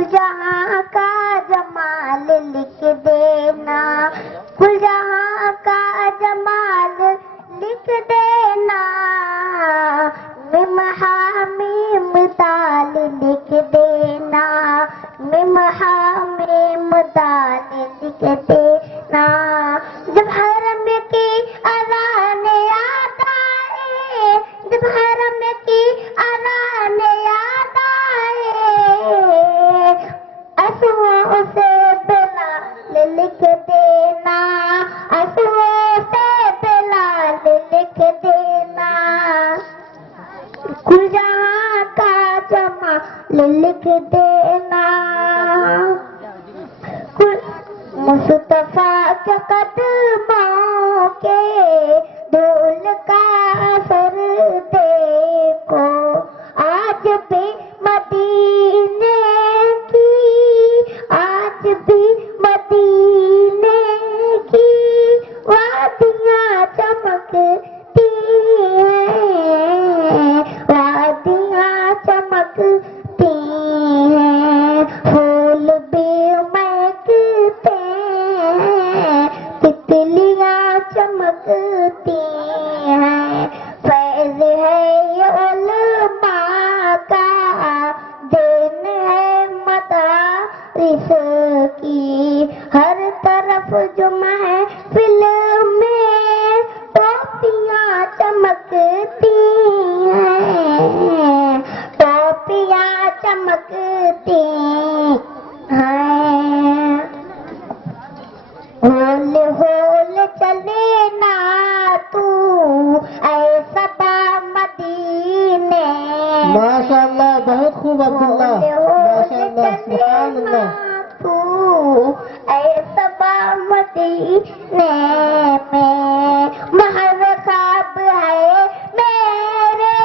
کل جہاں کا جمال لکھ دینا، کل جہاں کا جمال لکھ دینا، میم حامیم دال لکھ دینا، میم حامیم دال لکھ دینا، جب حرم کی اذان یاد آئے، جب حرم کی اذان یاد آئے، اسوں سے بلال لکھ دینا، اسوں سے بلال لکھ دینا، کل جہاں کا جمال لکھ دینا، مصطفیٰ کے قدموں کے دھول کا اثر دیکھو، آج بھی مدینے کی، آج بھی مدینے کی وادیاں چمکتی ہیں، وادیاں چمکتی ہیں، پھول بھی مہکتے ہیں، تتلیاں چمکتی ہیں، فیض ہے یہ علماء کا، دین ہے مدارس کی، ہر طرف جو محفل میں ٹوپیاں چمکتی ہیں، ٹوپیاں چمکتی ہیں، ہول ہول چلے نا تو اے صبا مدینے، ماشاء اللہ، بہت خوب عبداللہ، ماشاء اللہ، سبحان اللہ۔ تو اے صبا مدینے میں، محو خواب ہے میرے،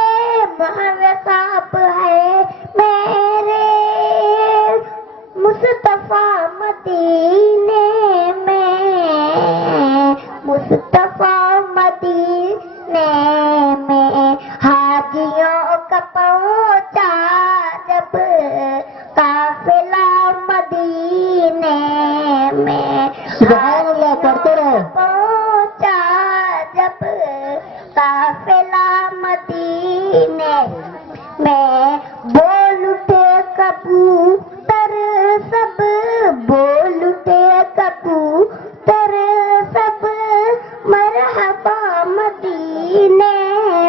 محو خواب ہے میرے، مصطفیٰ مدینے میں، مصطفیٰ مدینے میں، حاجیوں کا پہنچا جب قافلہ مدینے میں، سبحان اللہ، پڑھتے رہو۔ پہنچا جب قافلہ مدینے میں، بول اٹھے کبوتر سب، بول اٹھے کبوتر سب، مرحبا مدینے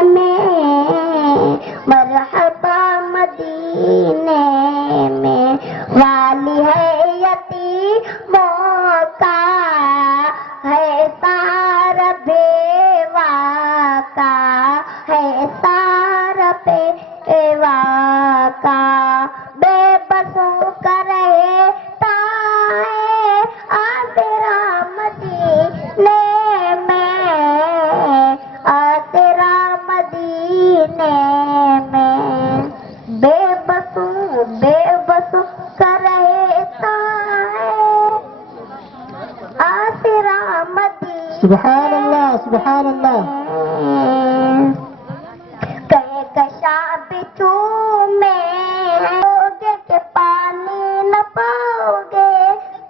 میں، مرحبا مدینے میں، والی ہے یتیموں کا، ہے سارا بیوہ کا، ہے سارا بیوہ کا، بے بسوں کا رہتا ہے آسرا مدینے میں، آسرا مدینے میں، بے بسوں کا رہتا ہے آسرا مدینے، سبحان اللہ، سبحان اللہ۔ کہے کشا بچو میں ہوگے کہ پانی نہ پاؤ گے،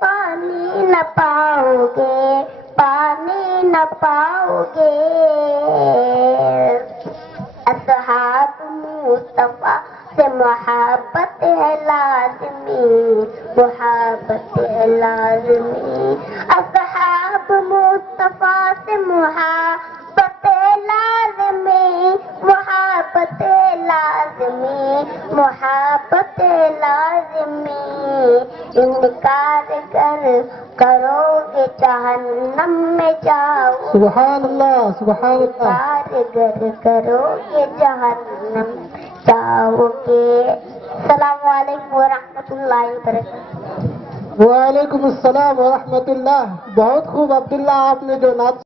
پانی نہ پاؤ گے، پانی نہ پاؤ گے، اصحاب مصطفیٰ سے محبت ہے لازمی، محبت ہے لازمی، اصحاب مصطفیٰ سے محبت ہے لازمی، محبت ہے لازمی، محبت ہے لازمی، انکار کرو گے جہنم میں جاؤ، سبحان اللہ، سبحان اللہ۔ انکار کرو گے جہنم جاؤ گے۔ السلام علیکم ورحمۃ اللہ وبرکاتہ۔ وعلیکم السلام ورحمۃ اللہ، بہت خوب عبداللہ، آپ نے جو نعت